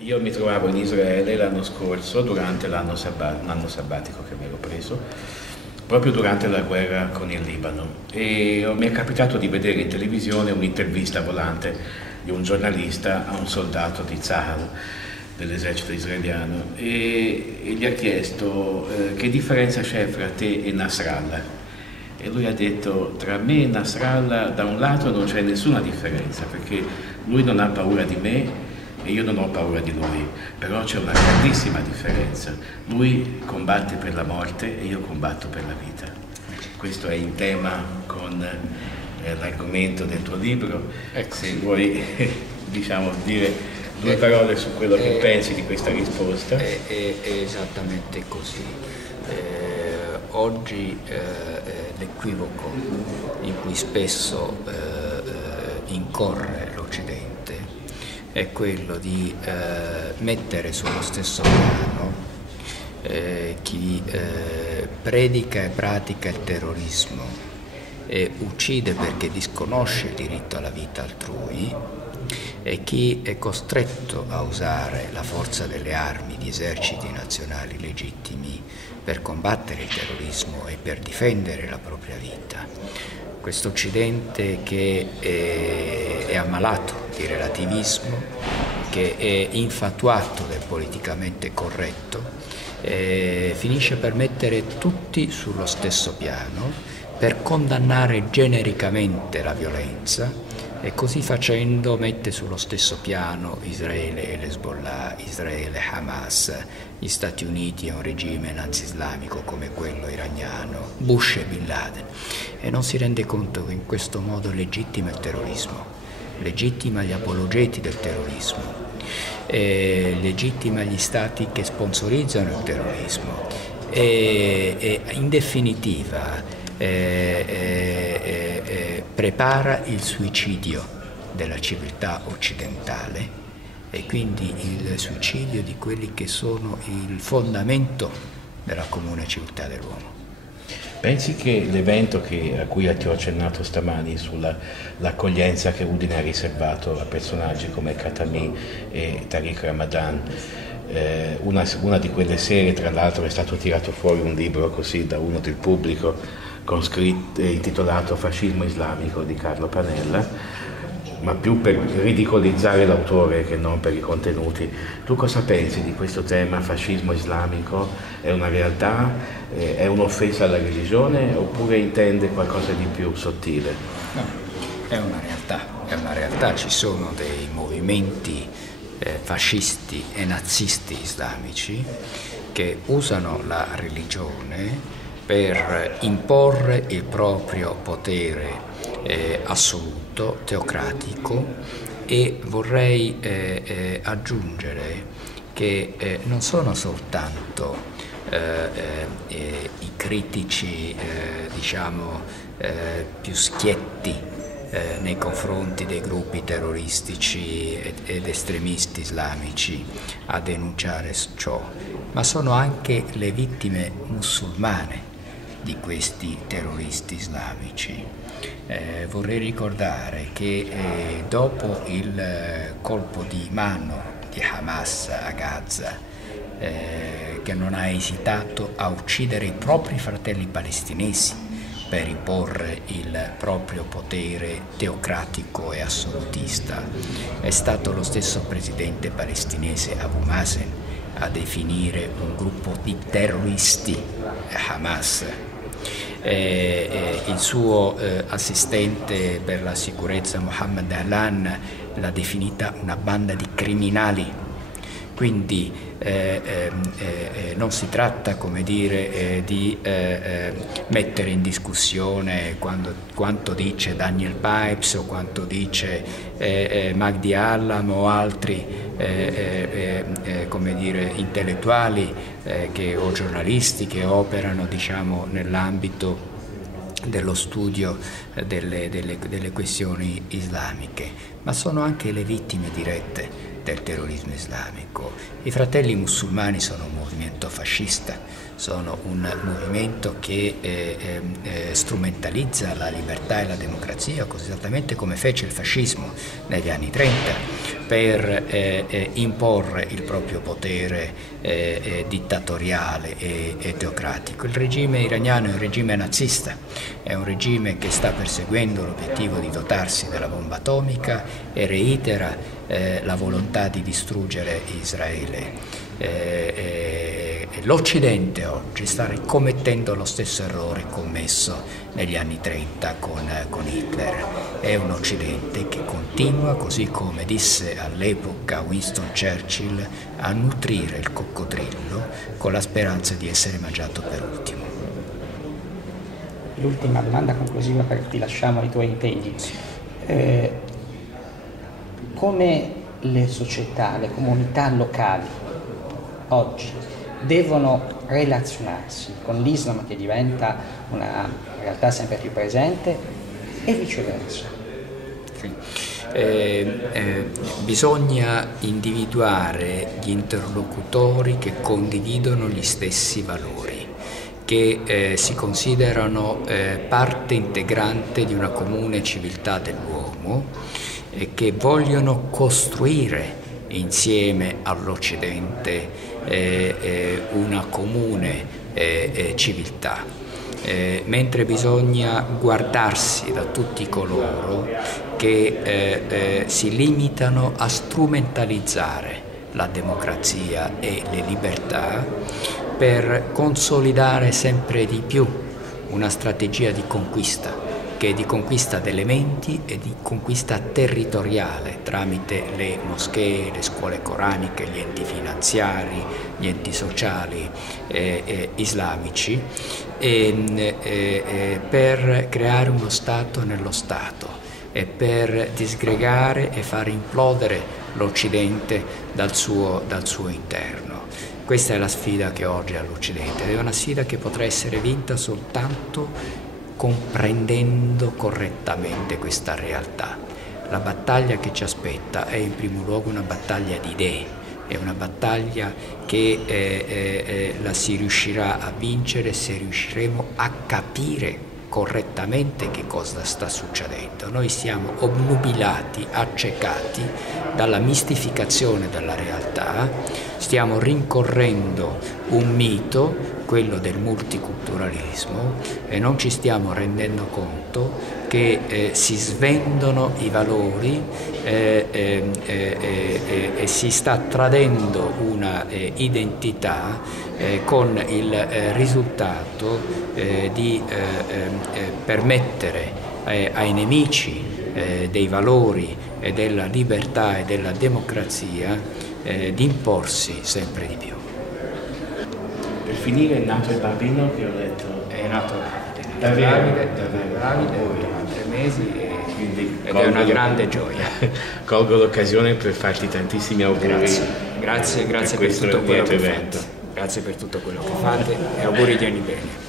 Io mi trovavo in Israele l'anno scorso durante l'anno sabbatico che mi ero preso, proprio durante la guerra con il Libano, e mi è capitato di vedere in televisione un'intervista volante di un giornalista a un soldato di Tzahal, dell'esercito israeliano, e gli ha chiesto che differenza c'è fra te e Nasrallah. E lui ha detto: tra me e Nasrallah da un lato non c'è nessuna differenza, perché lui non ha paura di me e io non ho paura di lui, però c'è una grandissima differenza: lui combatte per la morte e io combatto per la vita. Questo è in tema con l'argomento del tuo libro. Se vuoi diciamo dire due parole su quello che pensi di questa risposta. È esattamente così. Oggi l'equivoco in cui spesso incorre l'Occidente è quello di mettere sullo stesso piano chi predica e pratica il terrorismo e uccide perché disconosce il diritto alla vita altrui, e chi è costretto a usare la forza delle armi di eserciti nazionali legittimi per combattere il terrorismo e per difendere la propria vita. Questo Occidente che è ammalato di relativismo, che è infatuato del politicamente corretto, finisce per mettere tutti sullo stesso piano, per condannare genericamente la violenza, e così facendo mette sullo stesso piano Israele e l'Hezbollah, Israele e Hamas, gli Stati Uniti e un regime nazi-islamico come quello iraniano, Bush e Bin Laden, e non si rende conto che in questo modo legittima il terrorismo, legittima gli apologeti del terrorismo, legittima gli stati che sponsorizzano il terrorismo e in definitiva prepara il suicidio della civiltà occidentale e quindi il suicidio di quelli che sono il fondamento della comune civiltà dell'uomo. Pensi che l'evento a cui ti ho accennato stamani sull'accoglienza che Udine ha riservato a personaggi come Khatami e Tariq Ramadan, una di quelle sere tra l'altro è stato tirato fuori un libro così da uno del pubblico intitolato Fascismo islamico di Carlo Panella, ma più per ridicolizzare l'autore che non per i contenuti. Tu cosa pensi di questo tema? Fascismo islamico è una realtà, è un'offesa alla religione, oppure intende qualcosa di più sottile? No, è una realtà, ci sono dei movimenti fascisti e nazisti islamici che usano la religione per imporre il proprio potere assoluto, teocratico, e vorrei aggiungere che non sono soltanto i critici più schietti nei confronti dei gruppi terroristici ed estremisti islamici a denunciare ciò, ma sono anche le vittime musulmane di questi terroristi islamici. Vorrei ricordare che dopo il colpo di mano di Hamas a Gaza, che non ha esitato a uccidere i propri fratelli palestinesi per imporre il proprio potere teocratico e assolutista, è stato lo stesso presidente palestinese Abu Mazen a definire un gruppo di terroristi Hamas. Il suo assistente per la sicurezza Mohammed Ahlan l'ha definita una banda di criminali. Quindi non si tratta, come dire, di mettere in discussione quanto dice Daniel Pipes o quanto dice Magdi Allam o altri come dire, intellettuali o giornalisti che operano, diciamo, nell'ambito dello studio delle questioni islamiche, ma sono anche le vittime dirette del terrorismo islamico. I Fratelli Musulmani sono un movimento fascista, sono un movimento che strumentalizza la libertà e la democrazia, così esattamente come fece il fascismo negli anni 30, per imporre il proprio potere dittatoriale e teocratico. Il regime iraniano è un regime nazista, è un regime che sta perseguendo l'obiettivo di dotarsi della bomba atomica e reitera la volontà di distruggere Israele. L'Occidente oggi sta ricommettendo lo stesso errore commesso negli anni 30 con Hitler. È un Occidente che continua, così come disse all'epoca Winston Churchill, a nutrire il coccodrillo con la speranza di essere mangiato per ultimo. L'ultima domanda conclusiva, perché ti lasciamo ai tuoi impegni. Come le società, le comunità locali oggi devono relazionarsi con l'Islam, che diventa una realtà sempre più presente, e viceversa? Sì. Bisogna individuare gli interlocutori che condividono gli stessi valori, che si considerano parte integrante di una comune civiltà dell'uomo e che vogliono costruire insieme all'Occidente una comune civiltà, mentre bisogna guardarsi da tutti coloro che si limitano a strumentalizzare la democrazia e le libertà per consolidare sempre di più una strategia di conquista, che è di conquista di elementi e di conquista territoriale tramite le moschee, le scuole coraniche, gli enti finanziari, gli enti sociali islamici, per creare uno Stato nello Stato e per disgregare e far implodere l'Occidente dal suo interno. Questa è la sfida che oggi ha l'Occidente ed è una sfida che potrà essere vinta soltanto comprendendo correttamente questa realtà. La battaglia che ci aspetta è in primo luogo una battaglia di idee, è una battaglia che la si riuscirà a vincere se riusciremo a capire correttamente che cosa sta succedendo. Noi siamo obnubilati, accecati dalla mistificazione della realtà, stiamo rincorrendo un mito, quello del multiculturalismo, e non ci stiamo rendendo conto che si svendono i valori e si sta tradendo una identità con il risultato di permettere ai nemici dei valori e della libertà e della democrazia di imporsi sempre di più. Per finire, è nato il bambino che ho letto? È nato davvero 3 mesi ed è una grande gioia. Colgo l'occasione per farti tantissimi auguri. Grazie per tutto quello che fate. Grazie per tutto quello che fate e auguri di ogni bene.